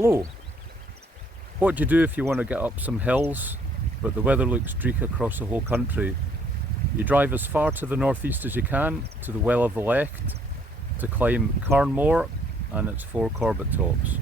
Hello. What do you do if you want to get up some hills but the weather looks bleak across the whole country? You drive as far to the northeast as you can to the Well of the Leith to climb Càrn Mòr and its 4 Corbett tops.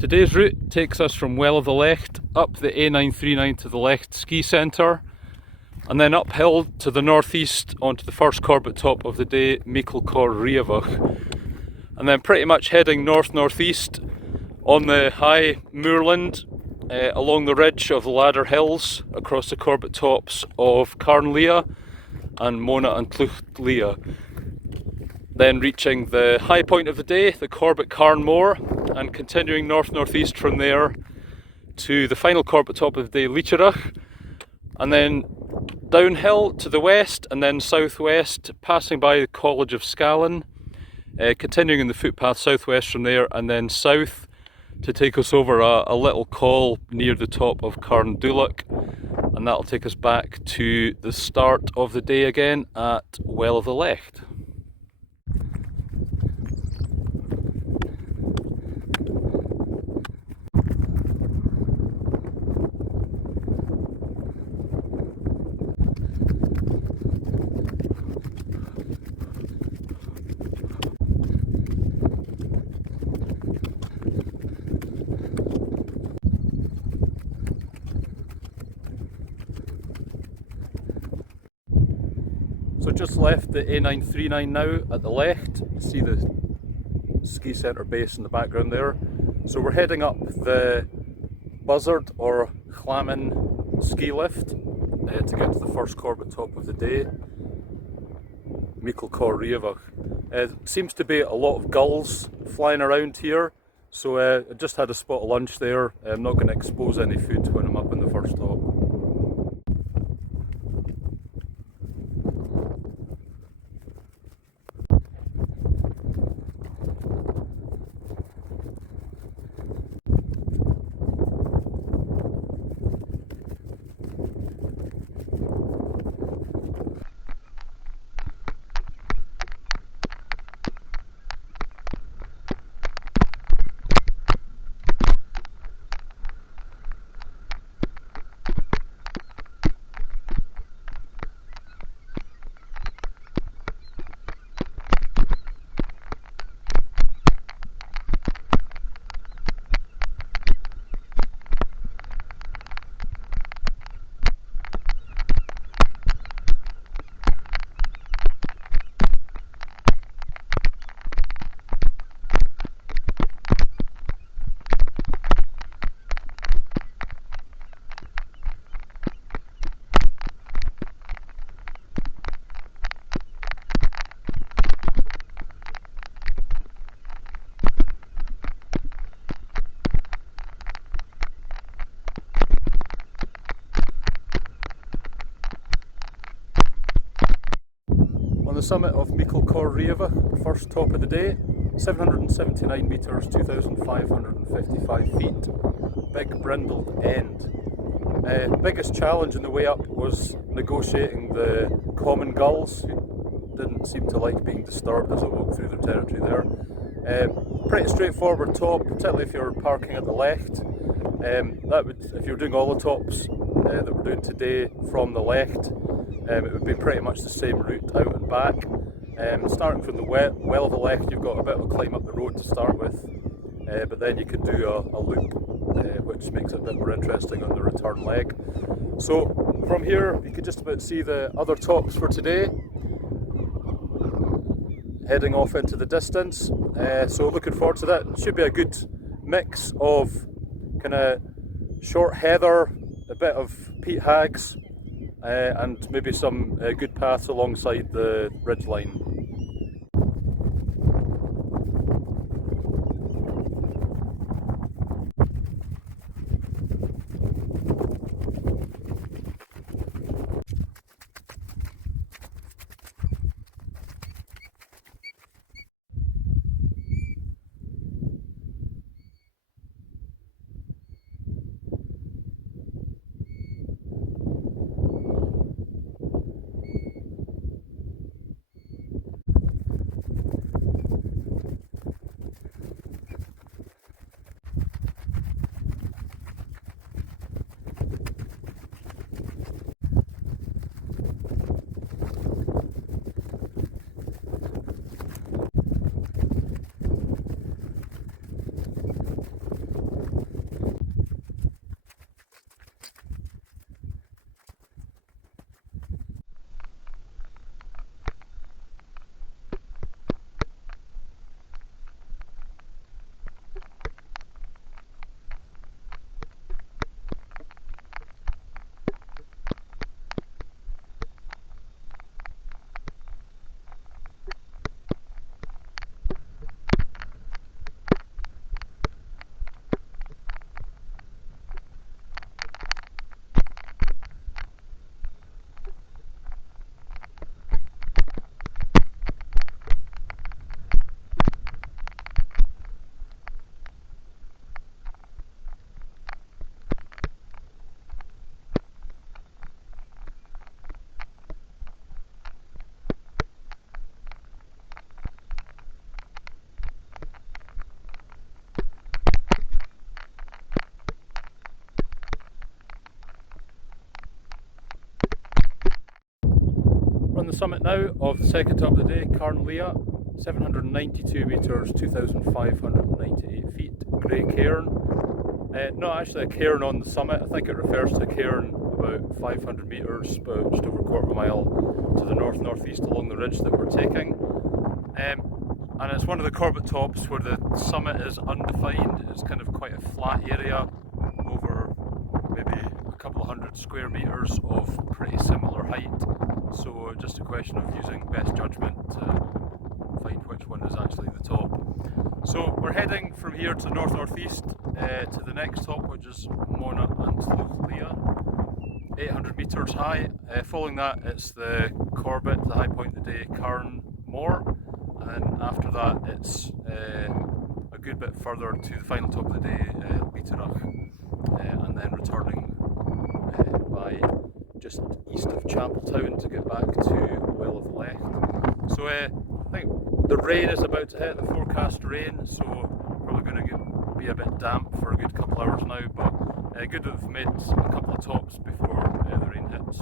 Today's route takes us from Well of the Leith up the A939 to the Leith ski centre and then uphill to the northeast onto the first Corbett top of the day, Meikle, Còrr, Riabhach, and then pretty much heading north-northeast on the high moorland along the ridge of the ladder hills across the Corbett tops of Càrn Liath and Monadh and t-Sluich. Then reaching the high point of the day, the Corbett Càrn Mòr, and continuing north-northeast from there to the final Corbett top of the day, Letterach, and then downhill to the west and then southwest, passing by the College of Scallon, continuing in the footpath southwest from there, and then south to take us over a little col near the top of Càrn Liath, and that'll take us back to the start of the day again at Well of the Leith. So just left the A939 now at the Leith. You see the ski centre base in the background there. So we're heading up the Buzzard or Chlamin ski lift to get to the first Corbett top of the day, Meikle, Còrr, Riabhach. Seems to be a lot of gulls flying around here, so I just had a spot of lunch there. I'm not going to expose any food when I'm up in the first top. On the summit of Meikle, Còrr, Riabhach, first top of the day, 779 metres, 2,555 feet, big brindled end. Biggest challenge on the way up was negotiating the common gulls, who didn't seem to like being disturbed as I walked through their territory there. Pretty straightforward top, particularly if you're parking at the Leith. That would, if you were doing all the tops that we're doing today from the Leith, it would be pretty much the same route out and back. Starting from the well of the Leith, you've got a bit of a climb up the road to start with, but then you could do a loop, which makes it a bit more interesting on the return leg. So from here, you could just about see the other tops for today, heading off into the distance. So looking forward to that. It should be a good mix of kind of short heather, a bit of peat hags, and maybe some good paths alongside the ridgeline. We're on the summit now of the second top of the day, Càrn Liath, 792 metres, 2,598 feet, grey cairn. Not actually a cairn on the summit, I think it refers to a cairn about 500 metres, about just over a quarter of a mile to the north-northeast along the ridge that we're taking. And it's one of the Corbett tops where the summit is undefined. It's kind of quite a flat area over maybe a couple of hundred square metres of pretty similar height. So just a question of using best judgment to find which one is actually the top. So we're heading from here to north-northeast to the next top, which is Monadh and t-Sluich, 800 metres high. Following that, it's the Corbett, the high point of the day, Càrn Mòr, and after that it's a good bit further to the final top of the day, Letterach, and then returning by just east of Chapeltown to get back to Well of the Leith. So I think the rain is about to hit, the forecast rain, so probably going to be a bit damp for a good couple hours now, but good that we've made a couple of tops before the rain hits.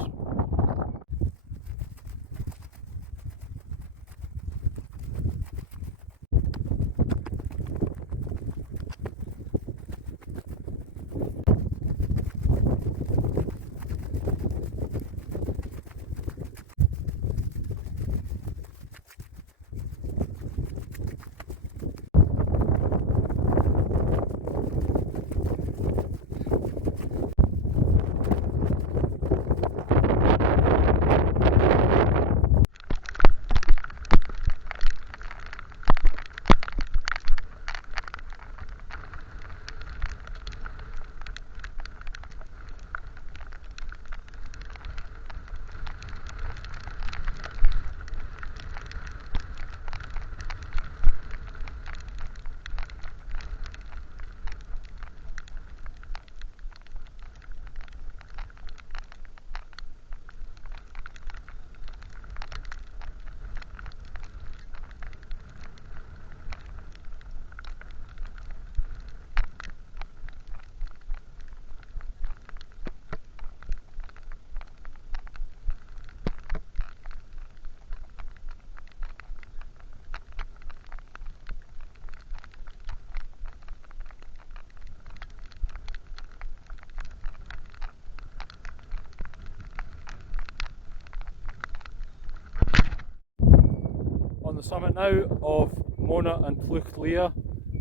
the summit now of Monadh and t-Sluich Liath,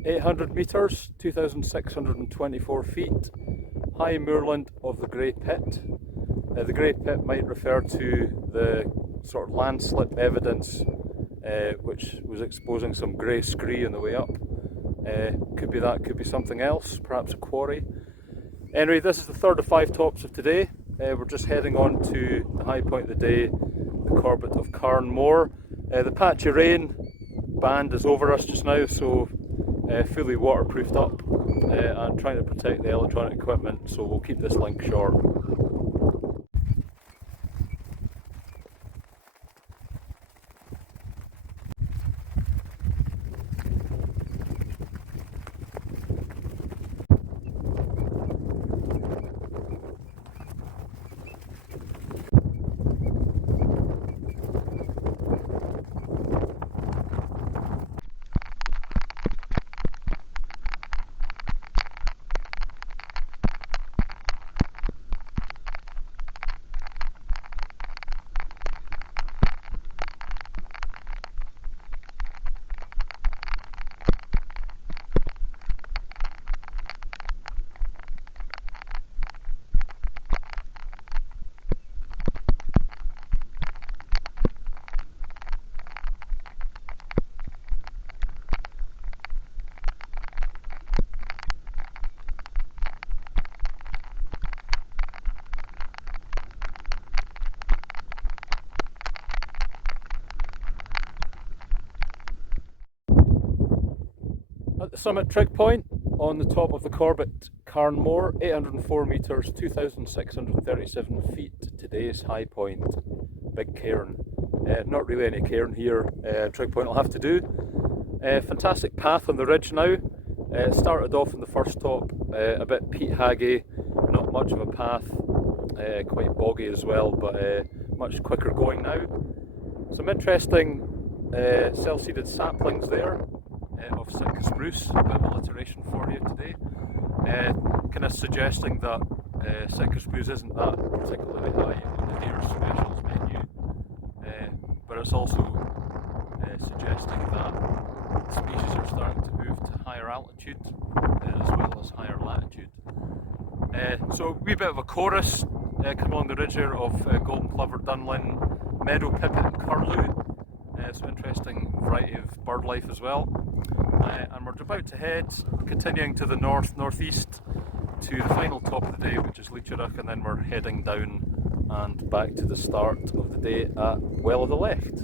800 metres, 2,624 feet, high moorland of the Grey Pit. The Grey Pit might refer to the sort of landslip evidence which was exposing some grey scree on the way up. Could be that, could be something else, perhaps a quarry. Anyway, this is the third of 5 tops of today. We're just heading on to the high point of the day, the Corbett of Càrn Mòr. The patch of rain band is over us just now, so fully waterproofed up and trying to protect the electronic equipment, so we'll keep this link short. At the summit trig point, on the top of the Corbett, Càrn Mòr, 804 metres, 2,637 feet, today's high point, big cairn. Not really any cairn here, trig point will have to do. Fantastic path on the ridge now. Started off on the first top, a bit peat haggy, not much of a path, quite boggy as well, but much quicker going now. Some interesting cell-seeded saplings there. Of Sitka spruce, a bit of alliteration for you today, kind of suggesting that Sitka spruce isn't that particularly high on the deer specials menu, but it's also suggesting that species are starting to move to higher altitude as well as higher latitude. So a wee bit of a chorus come along the ridge here of golden plover, dunlin, meadow pipit and curlew. So interesting variety of bird life as well. And we're about to head, continuing to the north-northeast to the final top of the day, which is Letterach, and then we're heading down and back to the start of the day at Well of the Leith.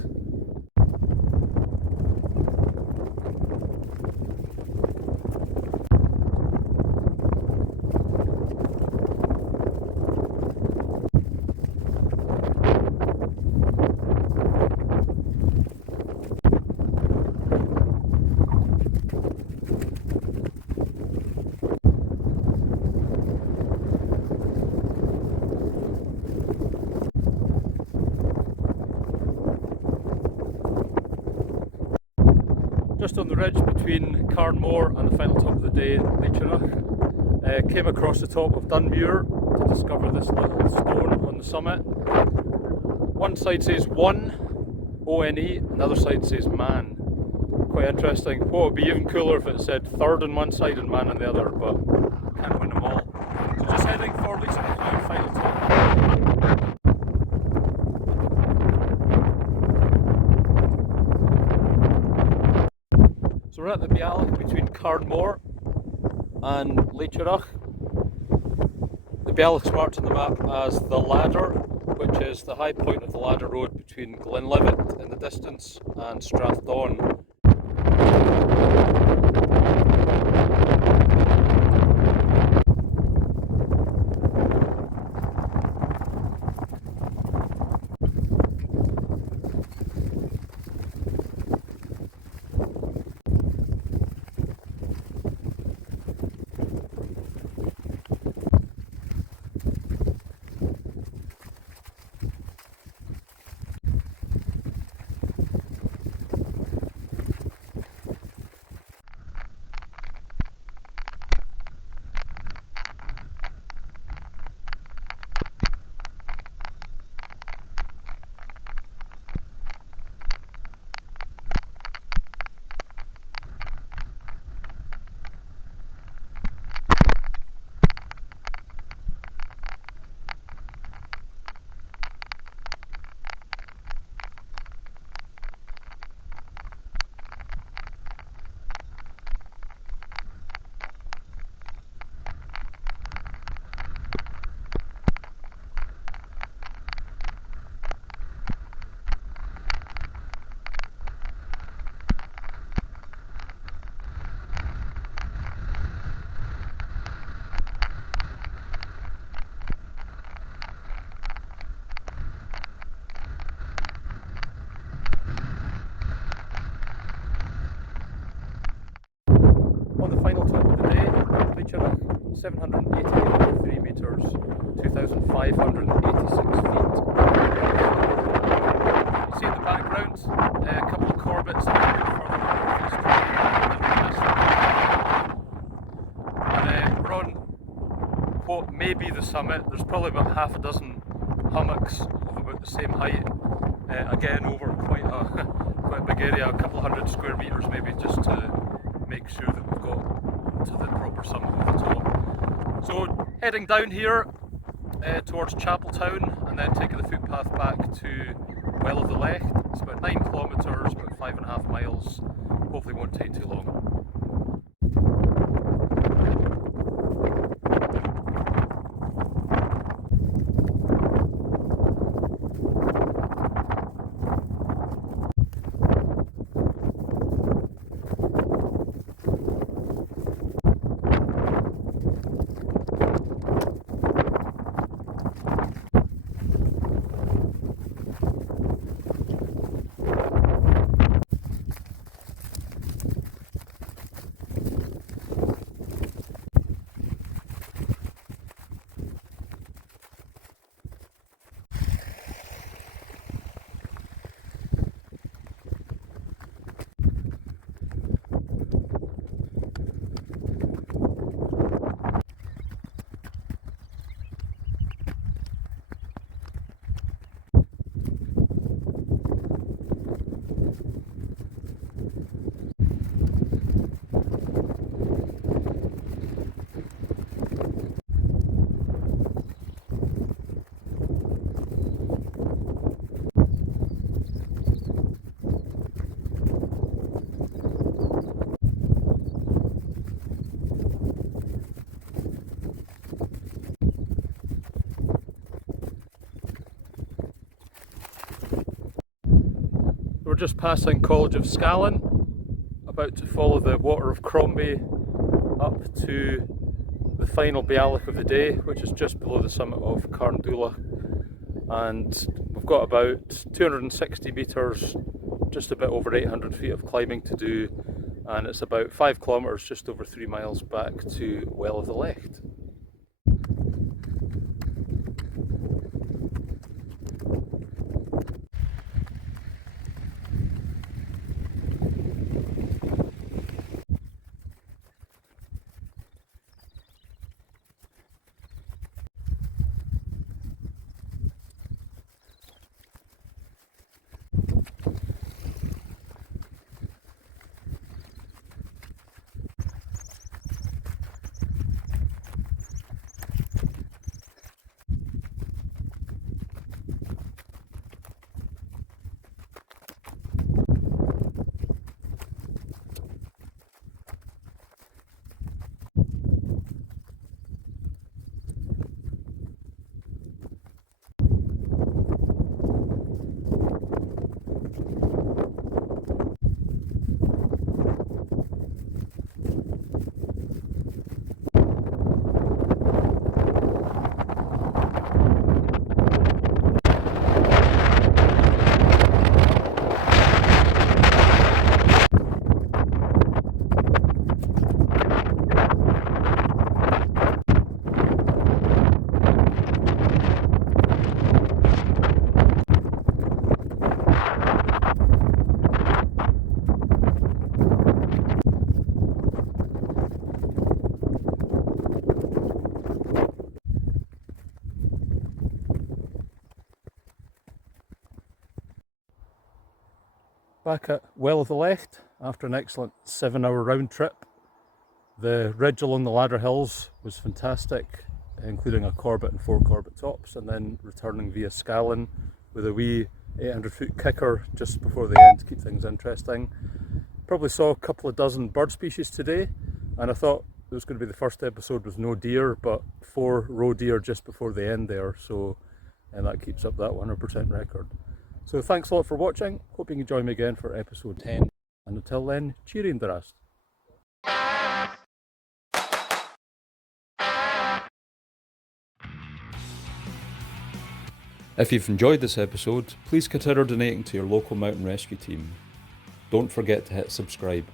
Just on the ridge between Càrn Mòr and the final top of the day, Letterach, came across the top of Dunmuir to discover this little stone on the summit. One side says 1, O-N-E, and the other side says man. Quite interesting. What would be even cooler if it said third on one side and man on the other, but can't win them all. So just heading for Letterach now, final top. So we're at the Riabhach between Càrn Mòr and Letterach. The Riabhach's marked on the map as the Ladder, which is the high point of the ladder road between Glenlivet in the distance and Strathdon. 783 metres, 2,586 feet. You see in the background a couple of Corbetts further and we're on what may be the summit. There's probably about half a dozen hummocks of about the same height, again over quite a big area, a couple of hundred square metres maybe, just to make sure that we've got to the proper summit of the top. So heading down here towards Chapeltown and then taking the footpath back to Well of the Leith. It's about 9 kilometres, about 5.5 miles. Hopefully won't take too long. We're just passing College of Scallon, about to follow the water of Crombie up to the final Bealach of the day, which is just below the summit of Càrn Liath. And we've got about 260 metres, just a bit over 800 feet of climbing to do, and it's about 5 kilometres, just over 3 miles back to Well of the Leith. Back at Well of the Leith after an excellent 7-hour round trip. The ridge along the ladder hills was fantastic, including a Corbett and 4 Corbett tops, and then returning via Scallon with a wee 800-foot kicker just before the end to keep things interesting. Probably saw a couple of dozen bird species today, and I thought it was going to be the first episode with no deer, but 4 roe deer just before the end there, so and that keeps up that 100% record. So thanks a lot for watching, hope you can join me again for episode 10, and until then, cheery in the rest. If you've enjoyed this episode, please consider donating to your local mountain rescue team. Don't forget to hit subscribe.